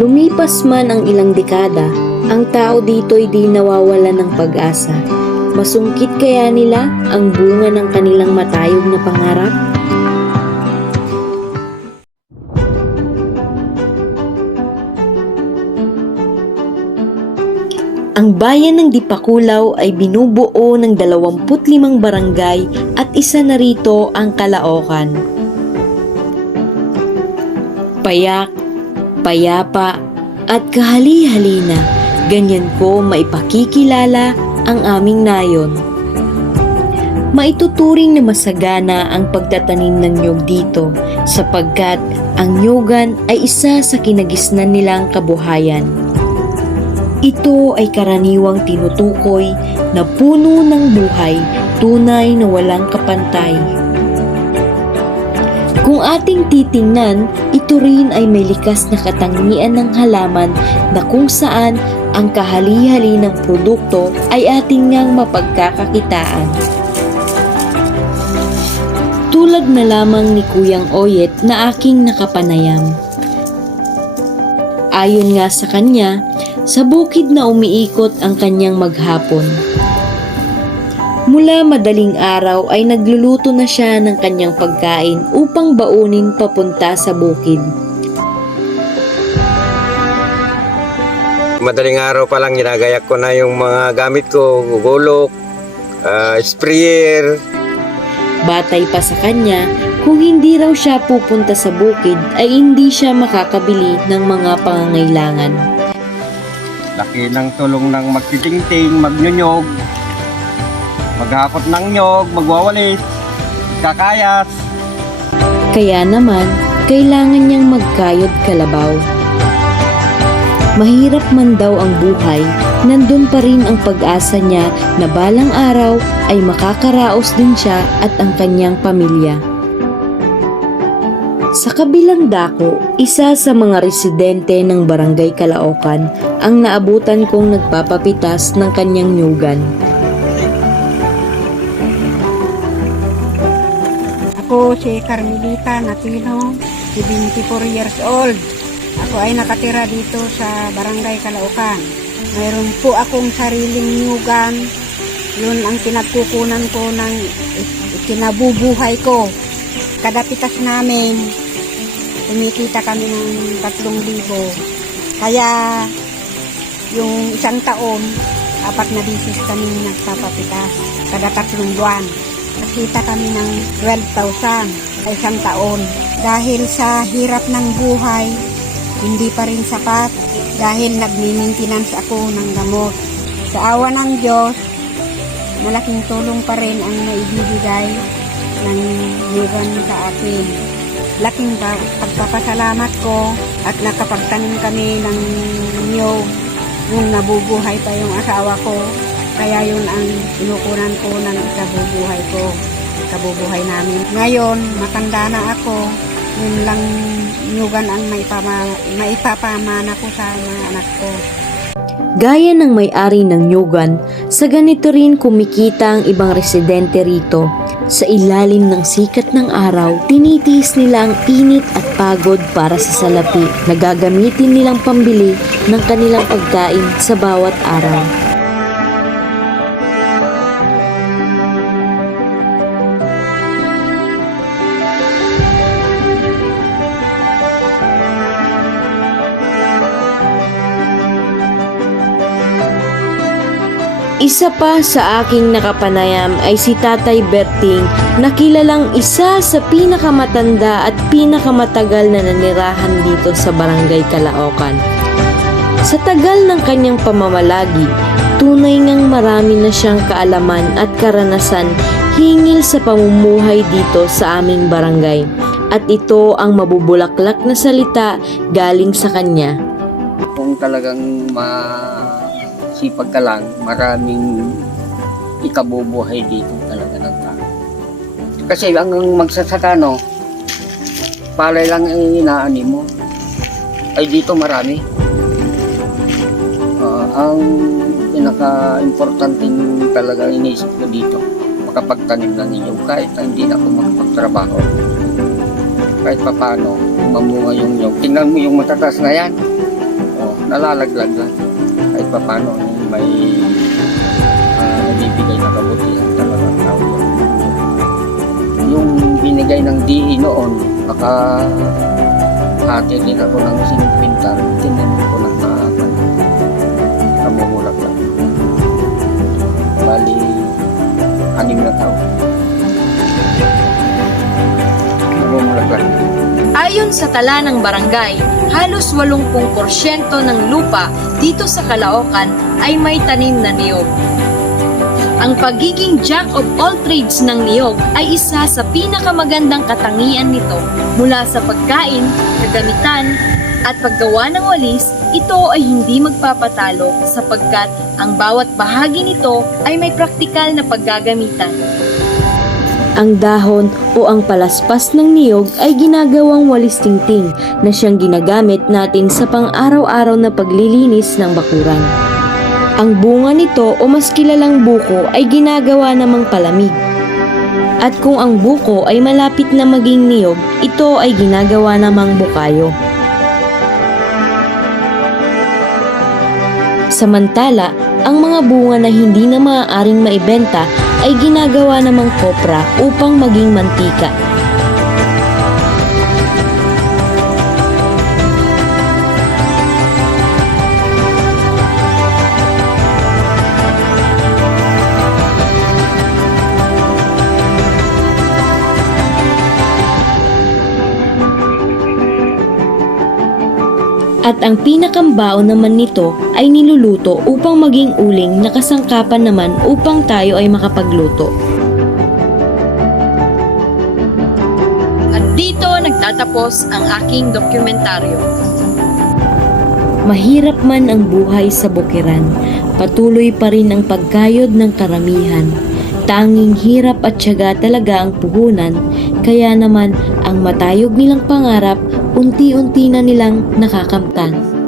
Lumipas man ang ilang dekada, ang tao dito'y di nawawalan ng pag-asa. Masungkit kaya nila ang bunga ng kanilang matayog na pangarap? Ang bayan ng Dipakulaw ay binubuo ng 25 barangay at isa na rito ang Caloocan. Payak, payapa, at kahali-halina, ganyan ko maipakikilala ang aming nayon. Maituturing na masagana ang pagtatanim ng nyug dito sapagkat ang nyugan ay isa sa kinagisnan nilang kabuhayan. Ito ay karaniwang tinutukoy na puno ng buhay, tunay na walang kapantay. Kung ating titingnan, ito rin ay may likas na katangian ng halaman na kung saan ang kahali-hali ng produkto ay ating ngang mapagkakakitaan. Tulad na lamang ni Kuyang Oyet na aking nakapanayam. Ayon nga sa kanya, sa bukid na umiikot ang kanyang maghapon. Mula madaling araw ay nagluluto na siya ng kanyang pagkain upang baunin papunta sa bukid. Madaling araw pa lang ginagayak ko na yung mga gamit ko, gugulok, sprayer. Batay pa sa kanya, kung hindi raw siya pupunta sa bukid ay hindi siya makakabili ng mga pangangailangan. Laki ng tulong ng magtitingting, magnyunyog, maghakot ng nyog, magwawalis, kakayas. Kaya naman, kailangan niyang magkayod kalabaw. Mahirap man daw ang buhay, nandun pa rin ang pag-asa niya na balang araw ay makakaraos din siya at ang kanyang pamilya. Sa kabilang dako, isa sa mga residente ng Barangay Caloocan ang naabutan kong nagpapapitas ng kanyang nyugan. Ako si Carmelita Natino, 74 years old. Ako ay nakatira dito sa Barangay Caloocan. Mayroon po akong sariling nyugan. Yun ang pinagkukunan ko ng kinabubuhay ko. Kada pitas namin, kumikita kami ng 3,000. Kaya, yung isang taon, 4 na bisis kami nagpapapitas. Kada 3 buwan. Nakita kami ng 12,000 sa isang taon. Dahil sa hirap ng buhay, hindi pa rin sapat dahil nagmi-maintenance ako ng gamot. Sa awa ng Diyos, malaking tulong pa rin ang naibibigay ng nyugan sa akin. Laking pagpapasalamat ko at nakapagtanim kami ng nyug nung nabubuhay pa yung asawa ko. Kaya yun ang inukunan ko ng ikabubuhay ko, ikabubuhay namin. Ngayon, matanda na ako, yun lang nyugan ang maipapamana ko sa mga anak ko. Gaya ng may-ari ng nyugan, sa ganito rin kumikita ang ibang residente rito. Sa ilalim ng sikat ng araw, tinitiis nila ang init at pagod para sa salapi na gagamitin nilang pambili ng kanilang pagkain sa bawat araw. Isa pa sa aking nakapanayam ay si Tatay Berting na kilalang isa sa pinakamatanda at pinakamatagal na nanirahan dito sa Barangay Caloocan. Sa tagal ng kanyang pamamalagi, tunay ngang marami na siyang kaalaman at karanasan hingil sa pamumuhay dito sa aming barangay. At ito ang mabubulaklak na salita galing sa kanya. Kung talagang sipag ka lang, maraming ikabubuhay dito talaga ng tao. Kasi ang magsasaka, no, palay lang ang inaani mo. Ay dito marami. Ang pinaka-importanting talaga iniisip ko dito, makapagtanim ng inyong kahit na hindi na ako makapagtrabaho. Kahit paano, mamunga yung nyog. Tingnan mo yung matataas na yan. nalalaglag lang. Kahit pa paano, may nabibigay na kabutihan talaga ang tao. Yung binigay ng DE noon, baka hati din ako ng 50, tinanin ko na kamumulak lang. Bali, 6 na tao. Kamumulak lang. Ayon sa tala ng barangay, halos 80% ng lupa dito sa Caloocan ay may tanim na niyog. Ang pagiging jack of all trades ng niyog ay isa sa pinakamagandang katangian nito. Mula sa pagkain, kagamitan, at paggawa ng walis, ito ay hindi magpapatalo sapagkat ang bawat bahagi nito ay may praktikal na paggagamitan. Ang dahon o ang palaspas ng niyog ay ginagawang walis tingting na siyang ginagamit natin sa pang-araw-araw na paglilinis ng bakuran. Ang bunga nito o mas kilalang buko ay ginagawa namang palamig. At kung ang buko ay malapit na maging niyog, ito ay ginagawa namang bukayo. Samantala, ang mga bunga na hindi na maaaring maibenta ay ginagawa namang kopra upang maging mantika. At ang pinakambao naman nito ay niluluto upang maging uling na kasangkapan naman upang tayo ay makapagluto. At dito nagtatapos ang aking dokumentaryo. Mahirap man ang buhay sa bukiran, patuloy pa rin ang pagkayod ng karamihan. Tanging hirap at tiyaga talaga ang puhunan, kaya naman ang matayog nilang pangarap unti-unti na nilang nakakamtan.